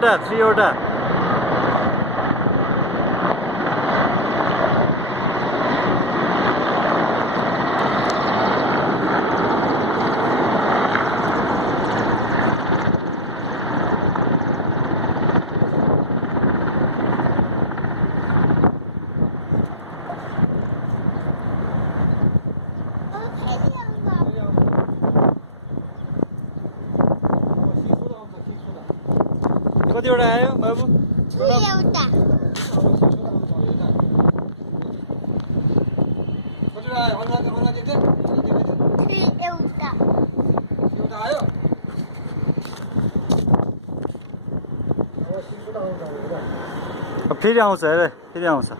वटा 3 वटा कतिवटा आयो बाबु? एउटा। कतिवटा आयो? एउटा आयो? फेरि आउँछ अरे, फेरि आउँछ।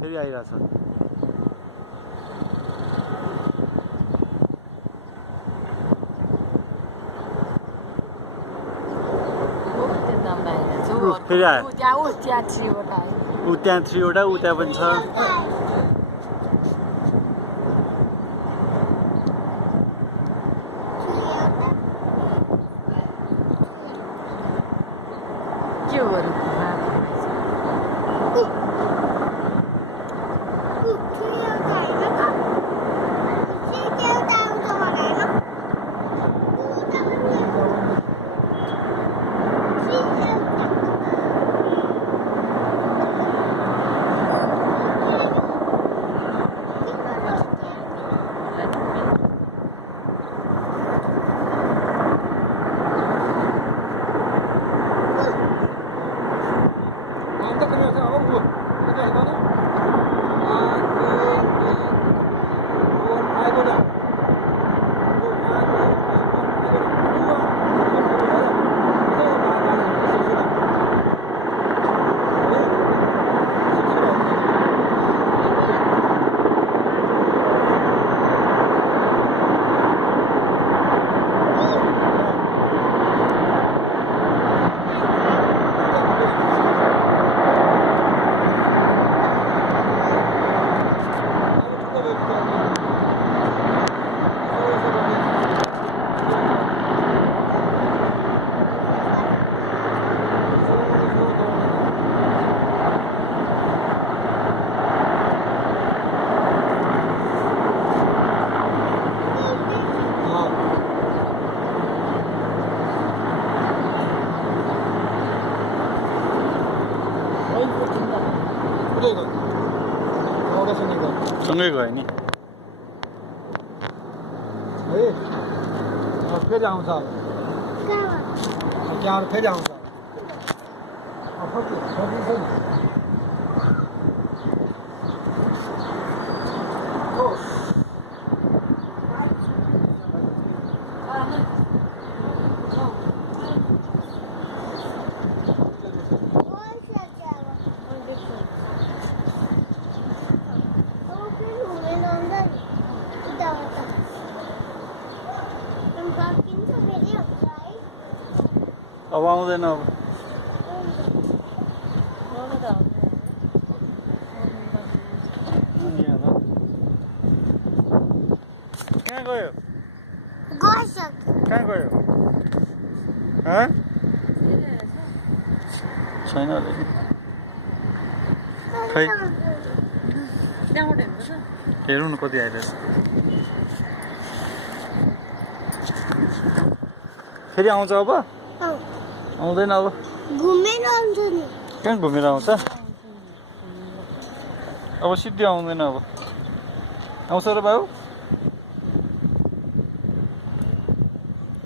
फेरि आइरहेछ। फेरि आयो। ऊ त्यहाँ 3 वटा, ऊ त्यहाँ पनि छ। के हो अरे? सँगै गयो नि। फेरि आउँछ। त्यहाँबाट फेरि आउँछ। अब आउँदैन अब। कहाँ गयो? कहाँ गयो? छैन अरे नि। खै हेरौँ न कति आइरहेछ। फेरि आउँछ अब? आउँदैन अब। घुमेर आउँछ नि। कहाँ घुमेर आउँछ? अब सिधै आउँदैन अब। आउँछ र बाबु?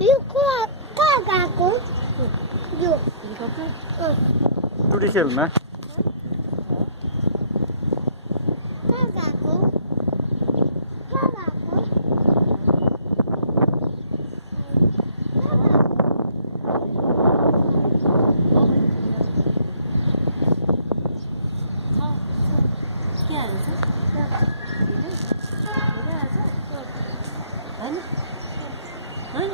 यो कहाँ गएको? यो टुटी खेल्न। होइन